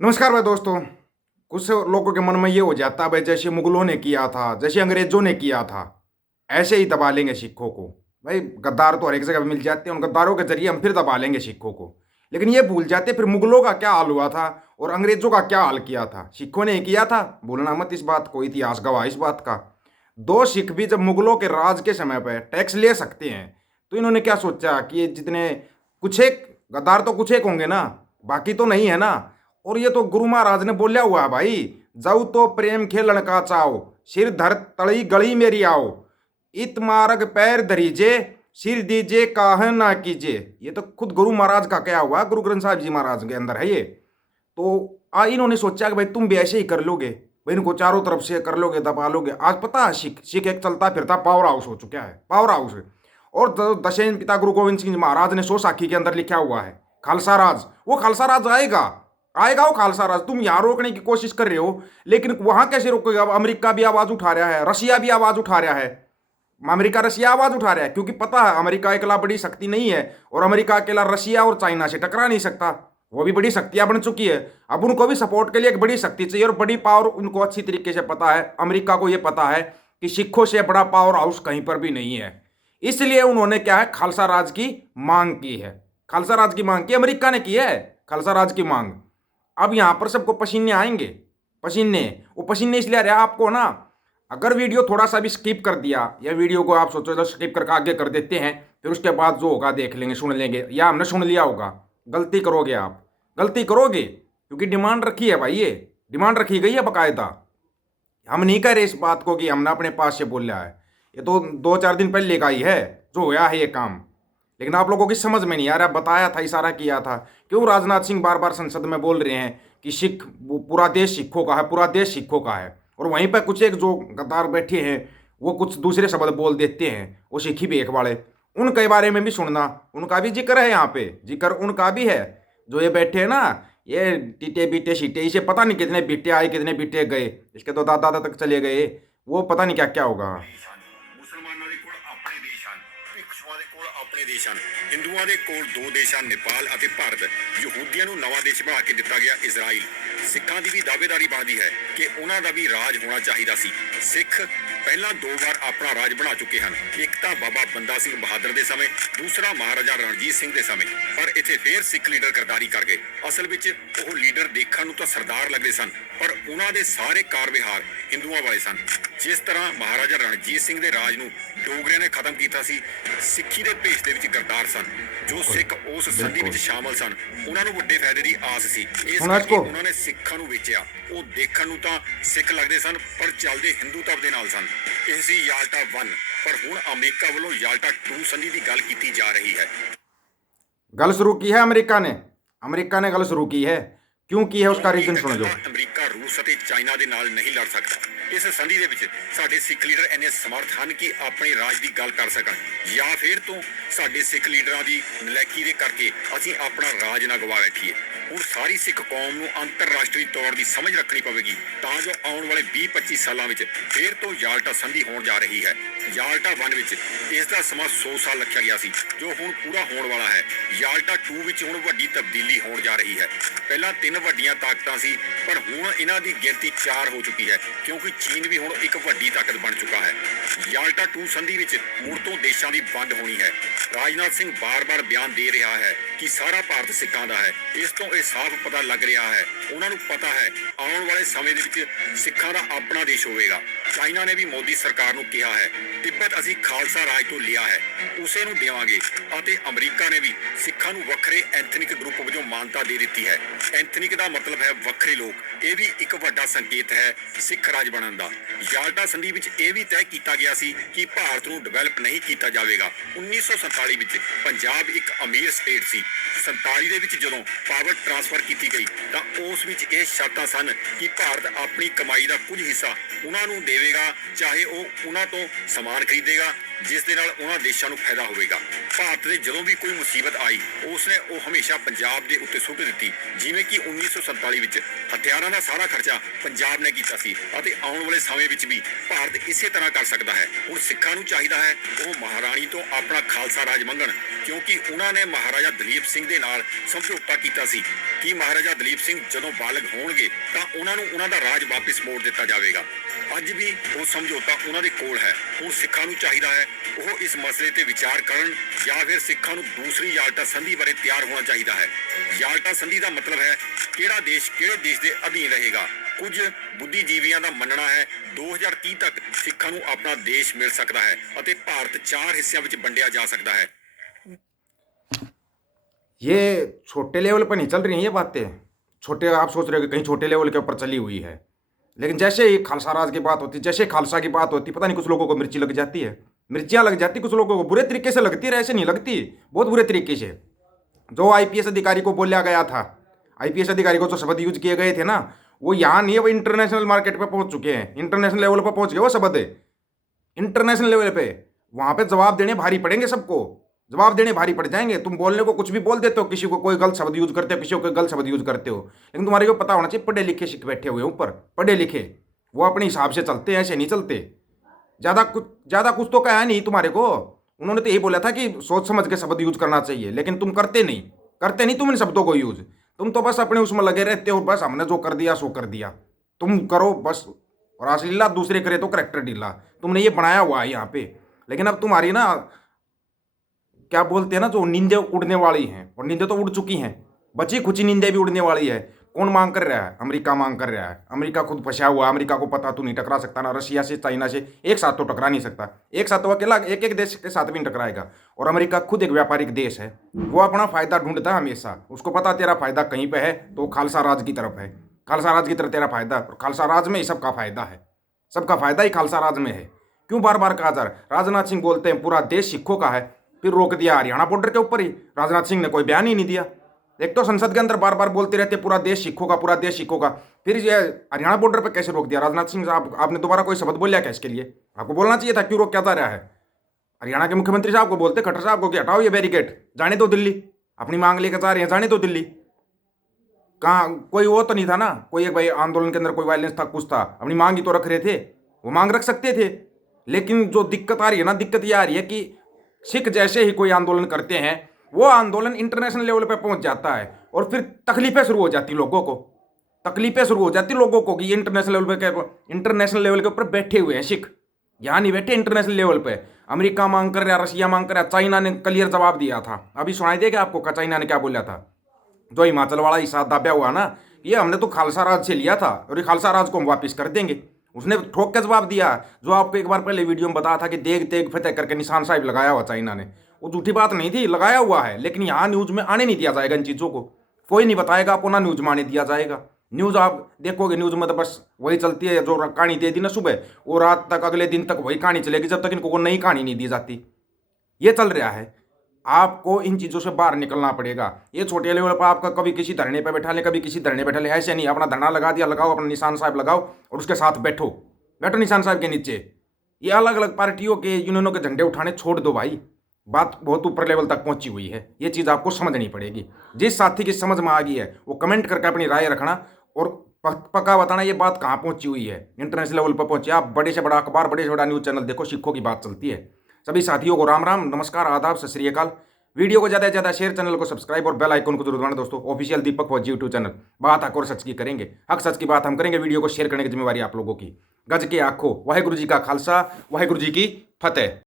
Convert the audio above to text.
नमस्कार भाई दोस्तों। कुछ लोगों के मन में ये हो जाता है भाई, जैसे मुगलों ने किया था, जैसे अंग्रेजों ने किया था, ऐसे ही दबा लेंगे सिखों को। भाई गद्दार तो हर एक जगह मिल जाते हैं, उन गद्दारों के जरिए हम फिर दबा लेंगे सिखों को। लेकिन ये भूल जाते फिर मुगलों का क्या हाल हुआ था और अंग्रेजों का क्या हाल किया था। सिखों ने ही किया था, भूलना मत इस बात को, इतिहास गवाह इस बात का। दो सिख भी जब मुगलों के राज के समय पर टैक्स ले सकते हैं, तो इन्होंने क्या सोचा कि ये जितने कुछ एक गद्दार तो कुछ एक होंगे ना, बाकी तो नहीं है ना। और ये तो गुरु महाराज ने बोलिया हुआ है भाई, जाऊ तो प्रेम खेलन का चाओ, सिर धर तड़ी गली मेरी आओ, इत मार्ग पैर धरीजे, सिर दीजे काह ना कीजिए। ये तो खुद गुरु महाराज का क्या हुआ, गुरु ग्रंथ साहिब जी महाराज के अंदर है ये। तो इन्होंने सोचा कि भाई तुम भी ऐसे ही कर लोगे, भाई इनको चारों तरफ से कर लोगे, दबा लोगे। आज पता है सिख सिख एक चलता फिरता पावर हाउस हो चुका है, पावर हाउस। और दशेन पिता गुरु गोविंद सिंह महाराज ने सो साखी के अंदर लिखा हुआ है खालसा राज। वो खालसा राज आएगा, आएगा वो खालसा राज। तुम यहां रोकने की कोशिश कर रहे हो, लेकिन वहां कैसे रोकोगे। अब अमेरिका भी आवाज उठा रहा है, रशिया भी आवाज उठा रहा है। अमेरिका रशिया आवाज उठा रहा है, क्योंकि पता है अमेरिका अकेला बड़ी शक्ति नहीं है, और अमेरिका अकेला रशिया और चाइना से टकरा नहीं सकता। वो भी बड़ी शक्तियां बन चुकी है। अब उनको भी सपोर्ट के लिए एक बड़ी शक्ति चाहिए, और बड़ी पावर उनको अच्छी तरीके से पता है। अमेरिका को यह पता है कि सिखों से बड़ा पावर हाउस कहीं पर भी नहीं है। इसलिए उन्होंने क्या है, खालसा राज की मांग की है। खालसा राज की मांग की अमेरिका ने की है, खालसा राज की मांग। अब यहां पर सबको पसीने आएंगे, पसीने। वो पसीने इसलिए आ रहे हैं आपको ना, अगर वीडियो थोड़ा सा भी स्किप कर दिया, या वीडियो को आप सोचो तो स्किप करके आगे कर देते हैं, फिर उसके बाद जो होगा देख लेंगे, सुन लेंगे, या हमने सुन लिया होगा। गलती करोगे आप, गलती करोगे, क्योंकि डिमांड रखी है भाई, ये डिमांड रखी गई है बाकायदा। हम नहीं कह रहे इस बात को कि हमने अपने पास से बोल रहा है, ये तो 2-4 दिन पहले का ही है जो होया है ये काम। लेकिन आप लोगों की समझ में नहीं आ रहा, बताया था, इशारा किया था। क्यों राजनाथ सिंह बार बार संसद में बोल रहे हैं कि सिख, पूरा देश सिखों का है, पूरा देश सिखों का है, और वहीं पर कुछ एक जो गद्दार बैठे हैं वो कुछ दूसरे शब्द बोल देते हैं, वो सिखी बेख वाले। उनके बारे में भी सुनना, उनका भी जिक्र है यहाँ पे, जिक्र उनका भी है। जो ये बैठे हैं ना, ये टीटे बीटे शीटे, इसे पता नहीं कितने बीटे आए कितने बीटे गए, इसके तो दादा दादा तक चले गए, वो पता नहीं क्या क्या होगा। ਮੁਸਲਮਾਨਾਂ ਦੇ ਕੋਲ ਆਪਣੇ ਦੇਸ਼ ਹਨ, ਭਿਕਸ਼ੂਆਂ ਦੇ ਕੋਲ ਆਪਣੇ ਦੇਸ਼ ਹਨ, ਹਿੰਦੂਆਂ ਦੇ ਕੋਲ ਦੋ ਦੇਸ਼ ਹਨ, ਨੇਪਾਲ ਅਤੇ ਭਾਰਤ। ਯਹੂਦੀਆਂ ਨੂੰ ਨਵਾਂ ਦੇਸ਼ ਬਣਾ ਕੇ ਦਿੱਤਾ ਗਿਆ ਇਜ਼ਰਾਈਲ। ਸਿੱਖਾਂ ਦੀ ਵੀ ਦਾਅਵੇਦਾਰੀ ਬਣਦੀ ਹੈ ਕਿ ਉਹਨਾਂ ਦਾ ਵੀ ਰਾਜ ਹੋਣਾ ਚਾਹੀਦਾ ਸੀ। ਸਿੱਖ ਪਹਿਲਾਂ 2 ਵਾਰ ਆਪਣਾ ਰਾਜ ਬਣਾ ਚੁੱਕੇ ਹਨ, ਇੱਕ ਤਾਂ ਬਾਬਾ ਬੰਦਾ ਸਿੰਘ ਬਹਾਦਰ ਦੇ ਸਮੇਂ, ਦੂਸਰਾ ਮਹਾਰਾਜਾ ਰਣਜੀਤ ਸਿੰਘ ਦੇ ਸਮੇਂ। ਪਰ ਇੱਥੇ ਫੇਰ ਸਿੱਖ ਲੀਡਰ ਗਰਦਾਰੀ ਕਰ ਗਏ। ਅਸਲ ਵਿੱਚ ਉਹ ਲੀਡਰ ਦੇਖਣ ਨੂੰ ਤਾਂ ਸਰਦਾਰ ਲੱਗਦੇ ਸਨ, ਪਰ ਉਹਨਾਂ ਦੇ ਸਾਰੇ ਕਾਰ ਵਿਹਾਰ ਹਿੰਦੂਆਂ ਵਾਲੇ ਸਨ। ਜਿਸ ਤਰ੍ਹਾਂ ਮਹਾਰਾਜਾ ਰਣਜੀਤ ਸਿੰਘ ਦੇ ਰਾਜ ਨੂੰ ਡੋਗਰਿਆਂ ਨੇ ਖਤਮ ਕੀਤਾ ਸੀ, ਸਿੱਖੀ ਦੇ ਭੇਸ ਦੇ ਵਿੱਚ ਗਰਦਾਰ ਸਨ। ਜੋ ਸਿੱਖ ਉਸ ਸੰਧੀ ਵਿੱਚ ਸ਼ਾਮਲ ਸਨ, ਉਹਨਾਂ ਨੂੰ ਵੱਡੇ ਫਾਇਦੇ ਦੀ ਆਸ ਸੀ, ਇਸ ਕਰਕੇ ਉਹਨਾਂ ਨੇ ਸਿੱਖਾਂ ਨੂੰ ਵੇਚਿਆ। ਉਹ ਦੇਖਣ ਨੂੰ ਤਾਂ ਸਿੱਖ ਲੱਗਦੇ ਸਨ, ਪਰ ਚੱਲਦੇ ਹਿੰਦੂਤਵ ਦੇ ਨਾਲ ਸਨ। ਇਹ ਸੀ ਯਾਲਟਾ 1, ਪਰ ਹੁਣ ਅਮਰੀਕਾ ਵੱਲੋਂ ਯਾਲਟਾ 2 ਸੰਧੀ ਦੀ ਗੱਲ ਕੀਤੀ ਜਾ ਰਹੀ ਹੈ। गल शुरू की है अमेरिका ने, अमेरिका ने गल शुरू की है। क्यों की है उसका रीजन सुन जो। ਅਮਰੀਕਾ ਰੂਸ ਅਤੇ ਚਾਈਨਾ ਦੇ ਨਾਲ ਨਹੀਂ ਲੜ ਸਕਦਾ। ਇਸ ਸੰਧੀ ਦੇ ਵਿੱਚ ਸਾਡੇ ਸਿੱਖ ਲੀਡਰ ਇੰਨੇ ਸਮਰਥ ਹਨ ਕਿ ਆਪਣੇ ਰਾਜ ਦੀ ਗੱਲ ਕਰ ਸਕਣ, ਜਾਂ ਫਿਰ ਤੋਂ ਸਾਡੇ ਸਿੱਖ ਲੀਡਰਾਂ ਦੀ ਨਲਾਇਕੀ ਦੇ ਕਰਕੇ ਅਸੀਂ ਆਪਣਾ ਰਾਜ ਨਾ ਗਵਾ ਬੈਠੀਏ। ਹੁਣ ਸਾਰੀ ਸਿੱਖ ਕੌਮ ਨੂੰ ਅੰਤਰਰਾਸ਼ਟਰੀ ਤੌਰ ਦੀ ਸਮਝ ਰੱਖਣੀ ਪਵੇਗੀ, ਤਾਂ ਜੋ ਆਉਣ ਵਾਲੇ 20-25 ਸਾਲਾਂ ਵਿੱਚ ਫੇਰ ਤੋਂ ਯਾਲਟਾ ਸੰਧੀ ਹੋਣ ਜਾ ਰਹੀ ਹੈ। ਯਾਲਟਾ 1 ਵਿੱਚ ਇਸ ਦਾ ਸਮਾਂ 100 ਸਾਲ ਰੱਖਿਆ ਗਿਆ ਸੀ, ਜੋ ਹੁਣ ਪੂਰਾ ਹੋਣ ਵਾਲਾ ਹੈ। ਯਾਲਟਾ 2 ਵਿੱਚ ਹੁਣ ਵੱਡੀ ਤਬਦੀਲੀ ਹੋਣ ਜਾ ਰਹੀ ਹੈ। ਪਹਿਲਾਂ 3 ਵੱਡੀਆਂ ਤਾਕਤਾਂ ਸੀ, ਪਰ ਹੁਣ ਇਹਨਾਂ ਦੀ ਗਿਣਤੀ 4 ਹੋ ਚੁੱਕੀ ਹੈ, ਕਿਉਂਕਿ ਚੀਨ ਵੀ ਹੁਣ ਇੱਕ ਵੱਡੀ ਤਾਕਤ ਬਣ ਚੁੱਕਾ ਹੈ। ਯਾਲਟਾ 2 ਸੰਧੀ ਵਿੱਚ ਮੁੜ ਤੋਂ ਦੇਸ਼ਾਂ ਦੀ ਵੰਡ ਹੋਣੀ ਹੈ। ਰਾਜਨਾਥ ਸਿੰਘ ਬਾਰ-ਬਾਰ ਬਿਆਨ ਦੇ ਰਿਹਾ ਹੈ ਕਿ ਸਾਰਾ ਭਾਰਤ ਸਿੱਖਾਂ ਦਾ ਹੈ। ਇਸ ਤੋਂ ਇਹ ਸਾਫ਼ ਪਤਾ ਲੱਗ ਰਿਹਾ ਹੈ, ਉਹਨਾਂ ਨੂੰ ਪਤਾ ਹੈ ਆਉਣ ਵਾਲੇ ਸਮੇਂ ਦੇ ਵਿੱਚ ਸਿੱਖਾਂ ਦਾ ਆਪਣਾ ਦੇਸ਼ ਹੋਵੇਗਾ। ਚਾਈਨਾ ਨੇ ਵੀ ਮੋਦੀ ਸਰਕਾਰ ਨੂੰ ਕਿਹਾ ਹੈ ਤਿੱਬਤ ਅਸੀਂ ਖਾਲਸਾ ਰਾਜ ਤੋਂ ਲਿਆ ਹੈ, ਉਸੇ ਨੂੰ ਦੇਵਾਂਗੇ। ਅਤੇ ਅਮਰੀਕਾ ਨੇ ਵੀ ਸਿੱਖਾਂ ਨੂੰ ਵੱਖਰੇ ਐਥਨਿਕ ਗਰੁੱਪ ਵਜੋਂ ਮਾਨਤਾ ਦੇ ਦਿੱਤੀ ਹੈ। ਐਥਨਿਕ ਦਾ ਮਤਲਬ ਹੈ ਵੱਖਰੇ ਲੋਕ। ਇਹ ਵੀ ਇੱਕ ਵੱਡਾ ਸੰਕੇਤ ਹੈ ਸਿੱਖ ਰਾਜ ਬਣਨ ਦਾ। ਯਾਲਟਾ ਸੰਧੀ ਵਿੱਚ ਇਹ ਵੀ ਤੈਅ ਕੀਤਾ ਗਿਆ ਸੀ ਕਿ ਭਾਰਤ ਨੂੰ ਡਿਵੈਲਪ ਨਹੀਂ ਕੀਤਾ ਜਾਵੇਗਾ। 1947 ਵਿੱਚ ਪੰਜਾਬ ਇੱਕ ਅਮੀਰ ਸਟੇਟ ਸੀ। 47 ਦੇ ਵਿੱਚ ਜਦੋਂ ਪਾਵਰ ਟ੍ਰਾਂਸਫਰ ਕੀਤੀ ਗਈ ਤਾਂ ਉਸ ਵਿੱਚ ਇਹ ਸ਼ਰਤਾਂ ਸਨ ਕਿ ਭਾਰਤ ਆਪਣੀ ਕਮਾਈ ਦਾ ਕੁਝ ਹਿੱਸਾ ਉਹਨਾਂ ਨੂੰ ਦੇਵੇਗਾ, ਚਾਹੇ ਉਹ ਉਹਨਾਂ ਤੋਂ ਸਮਾਨ ਖਰੀਦੇਗਾ ਜਿਸ ਦੇ ਨਾਲ ਉਹਨਾਂ ਦੇਸ਼ਾਂ ਨੂੰ ਫਾਇਦਾ ਹੋਵੇਗਾ। ਭਾਰਤ ਦੇ ਜਦੋਂ ਵੀ ਕੋਈ ਮੁਸੀਬਤ ਆਈ ਉਸਨੇ ਉਹ ਹਮੇਸ਼ਾ ਪੰਜਾਬ ਦੇ ਉੱਤੇ ਸੁੱਟ ਦਿੱਤੀ, ਜਿਵੇਂ ਕਿ 1947 ਵਿੱਚ ਹਥਿਆਰਾਂ ਦਾ ਸਾਰਾ ਖਰਚਾ ਪੰਜਾਬ ਨੇ ਕੀਤਾ ਸੀ ਅਤੇ ਆਉਣ ਵਾਲੇ ਸਮੇਂ ਵਿੱਚ ਵੀ ਭਾਰਤ ਇਸੇ ਤਰ੍ਹਾਂ ਕਰ ਸਕਦਾ ਹੈ। ਹੁਣ ਸਿੱਖਾਂ ਨੂੰ ਚਾਹੀਦਾ ਹੈ ਉਹ ਮਹਾਰਾਣੀ ਤੋਂ ਆਪਣਾ ਖਾਲਸਾ ਰਾਜ ਮੰਗਣ, ਕਿਉਂਕਿ ਉਹਨਾਂ ਨੇ ਮਹਾਰਾਜਾ ਦਲੀਪ ਸਿੰਘ ਦੇ ਨਾਲ ਸਮਝੌਤਾ ਕੀਤਾ ਸੀ ਕਿ ਮਹਾਰਾਜਾ ਦਲੀਪ ਸਿੰਘ ਜਦੋਂ ਬਾਲਗ ਹੋਣਗੇ ਤਾਂ ਉਹਨਾਂ ਨੂੰ ਉਹਨਾਂ ਦਾ ਰਾਜ ਵਾਪਿਸ ਮੋੜ ਦਿੱਤਾ ਜਾਵੇਗਾ। ਅੱਜ ਵੀ ਉਹ ਸਮਝੌਤਾ ਉਹਨਾਂ ਦੇ ਕੋਲ ਹੈ। ਹੁਣ ਸਿੱਖਾਂ ਨੂੰ ਚਾਹੀਦਾ ਹੈ ਉਹ ਇਸ ਮਸਲੇ ਤੇ ਵਿਚਾਰ ਕਰਨ ਜਾਂ ਫਿਰ ਸਿੱਖਾਂ ਨੂੰ ਦੂਸਰੀ ਯਾਲਟਾ ਸੰਧੀ ਬਾਰੇ ਤਿਆਰ ਹੋਣਾ ਚਾਹੀਦਾ ਹੈ। ਯਾਲਟਾ ਸੰਧੀ ਦਾ ਮਤਲਬ ਹੈ ਕਿਹੜਾ ਦੇਸ਼ ਕਿਹੜੇ ਦੇਸ਼ ਦੇ ਅਧੀਨ ਰਹੇਗਾ। ਕੁਝ ਬੁੱਧੀਜੀਵੀਆਂ ਦਾ ਮੰਨਣਾ ਹੈ 2030 ਤੱਕ ਸਿੱਖਾਂ ਨੂੰ ਆਪਣਾ ਦੇਸ਼ ਮਿਲ ਸਕਦਾ ਹੈ ਅਤੇ ਭਾਰਤ 4 ਹਿੱਸਿਆਂ ਵਿੱਚ ਵੰਡਿਆ ਜਾ सकता है। ये छोटे लेवल पर नहीं चल रही हैं ये बातें। छोटे आप सोच रहे हो कि कहीं छोटे लेवल के ऊपर चली हुई है, लेकिन जैसे ही खालसा राज की बात होती, जैसे खालसा की बात होती, पता नहीं कुछ लोगों को मिर्ची लग जाती है। मिर्चियाँ लग जाती कुछ लोगों को, बुरे तरीके से लगती है, ऐसे नहीं लगती, बहुत बुरे तरीके से। जो IPS अधिकारी को बोला गया था, IPS अधिकारी को जो शब्द यूज किए गए थे ना, वो यहाँ नहीं है, वो इंटरनेशनल मार्केट पे पहुंच चुके हैं, इंटरनेशनल लेवल पर पहुंच गए वो शब्द, इंटरनेशनल लेवल पे। वहाँ पे जवाब देने भारी पड़ेंगे, सबको जवाब देने भारी पड़ जाएंगे। तुम बोलने को कुछ भी बोल देते हो, किसी को कोई गलत शब्द यूज करते हो, किसी को कोई गलत शब्द यूज करते हो, लेकिन तुम्हारे को पता होना चाहिए पढ़े लिखे सिख बैठे हुए ऊपर, पढ़े लिखे, वो अपने हिसाब से चलते हैं, ऐसे नहीं चलते। ज़्यादा कुछ तो कहा नहीं तुम्हारे को, उन्होंने तो यही बोला था कि सोच समझ के शब्द यूज करना चाहिए, लेकिन तुम करते नहीं तुम इन शब्दों को यूज। तुम तो बस अपने उसमें लगे रहते हो, बस हमने जो कर दिया सो कर दिया, तुम करो बस, और रासलीला दूसरे करे तो करेक्टर ढीला, तुमने ये बनाया हुआ है यहाँ पे। लेकिन अब तुम्हारी ना क्या बोलते हैं ना, जो नींदें उड़ने वाली हैं, और नींदें तो उड़ चुकी हैं, बची खुची नींदें भी उड़ने वाली है। कौन मांग कर रहा है? अमेरिका मांग कर रहा है। अमेरिका खुद फंसा हुआ है, अमेरिका को पता तू नहीं टकरा सकता ना रशिया से, चाइना से, एक साथ तो टकरा नहीं सकता, एक साथ तो अकेला एक देश के साथ भी नहीं टकराएगा। और अमेरिका खुद एक व्यापारिक देश है, वो अपना फायदा ढूंढता है हमेशा, उसको पता तेरा फायदा कहीं पे है तो खालसा राज की तरफ है, खालसा राज की तरफ तेरा फायदा, और खालसा राज में ही सबका फायदा है, सबका फायदा ही खालसा राज में है। क्यों बार बार कहा जा रहा है? राजनाथ सिंह बोलते हैं पूरा देश सिखों का है, फिर रोक दिया हरियाणा बॉर्डर के ऊपर ही, राजनाथ सिंह ने कोई बयान ही नहीं दिया। एक तो संसद के अंदर बार बार बोलते रहते पूरा देश सिखों का, पूरा देश सिखों का, फिर ये हरियाणा बॉर्डर पर कैसे रोक दिया? राजनाथ सिंह साहब आपने दोबारा कोई शब्द बोलिया क्या इसके लिए? आपको बोलना चाहिए था क्यों रोक क्या जा रहा है। हरियाणा के मुख्यमंत्री साहब को बोलते, खट्टर साहब को, कि हटाओ ये बैरिकेड, जाने दो दिल्ली, अपनी मांग लेकर जा रहे हैं, जाने दो दिल्ली। कहाँ कोई वो तो नहीं था ना, कोई एक भाई आंदोलन के अंदर कोई वायलेंस था, कुछ था, अपनी मांग ही तो रख रहे थे, वो मांग रख सकते थे। लेकिन जो दिक्कत आ रही है ना, दिक्कत ये आ रही है कि सिख जैसे ही कोई आंदोलन करते हैं, वो आंदोलन इंटरनेशनल लेवल पे पहुंच जाता है, और फिर तकलीफें शुरू हो जाती लोगों को, तकलीफें शुरू हो जाती लोगों को कि ये इंटरनेशनल लेवल के ऊपर बैठे हुए हैं सिख, यहाँ नहीं बैठे इंटरनेशनल लेवल पे। अमेरिका मांग कर रहा, रशिया मांग कर रहा, चाइना ने क्लियर जवाब दिया था, अभी सुनाई देगा आपको चाइना ने क्या बोला था। जो हिमाचल वाला हिस्सा दाब्या हुआ ना, ये हमने तो खालसा राज से लिया था और ये खालसा राज को हम वापस कर देंगे, उसने ठोक के जवाब दिया। जो आपको एक बार पहले वीडियो में बताया था कि देग तेग फतेह करके निशान साहिब लगाया हुआ चाइना ने, वो झूठी बात नहीं थी, लगाया हुआ है, लेकिन यहाँ न्यूज़ में आने नहीं दिया जाएगा इन चीज़ों को, कोई नहीं बताएगा आपको, ना न्यूज़ में आने दिया जाएगा। न्यूज़ आप देखोगे, न्यूज़ में तो बस वही चलती है, जो कहानी दे दी ना सुबह, वो रात तक अगले दिन तक वही कहानी चलेगी, जब तक इनको कोई नई कहानी नहीं दी जाती। ये चल रहा है। आपको इन चीज़ों से बाहर निकलना पड़ेगा। ये छोटे लेवल पर आपका कभी किसी धरने पर बैठा ले, कभी किसी धरने बैठा ले, ऐसे नहीं। अपना धरना लगा दिया, लगाओ, अपना निशान साहब लगाओ और उसके साथ बैठो निशान साहब के नीचे। ये अलग अलग पार्टियों के यूनियनों के झंडे उठाने छोड़ दो भाई, बात बहुत ऊपर लेवल तक पहुंची हुई है, ये चीज़ आपको समझनी पड़ेगी। जिस साथी की समझ में आ गई है वो कमेंट करके अपनी राय रखना और पक्का बताना ये बात कहाँ पहुंची हुई है, इंटरनेशनल लेवल पर पहुंची। आप बड़े से बड़ा अखबार, बड़े से बड़ा न्यूज़ चैनल देखो, सिखों की बात चलती है। सभी साथियों को राम राम, नमस्कार, आदाब, सत श्री अकाल। वीडियो को ज़्यादा से ज़्यादा शेयर, चैनल को सब्सक्राइब और बेल आइकन को जरूर दबाना दोस्तों। ऑफिशियल दीपक फौजी यूट्यूब चैनल, बात हक और सच की करेंगे, हक सच की बात हम करेंगे। वीडियो को शेयर करने की जिम्मेवारी आप लोगों की। गज के आखो, वाहेगुरु जी का खालसा, वाहेगुरु जी की फतेह।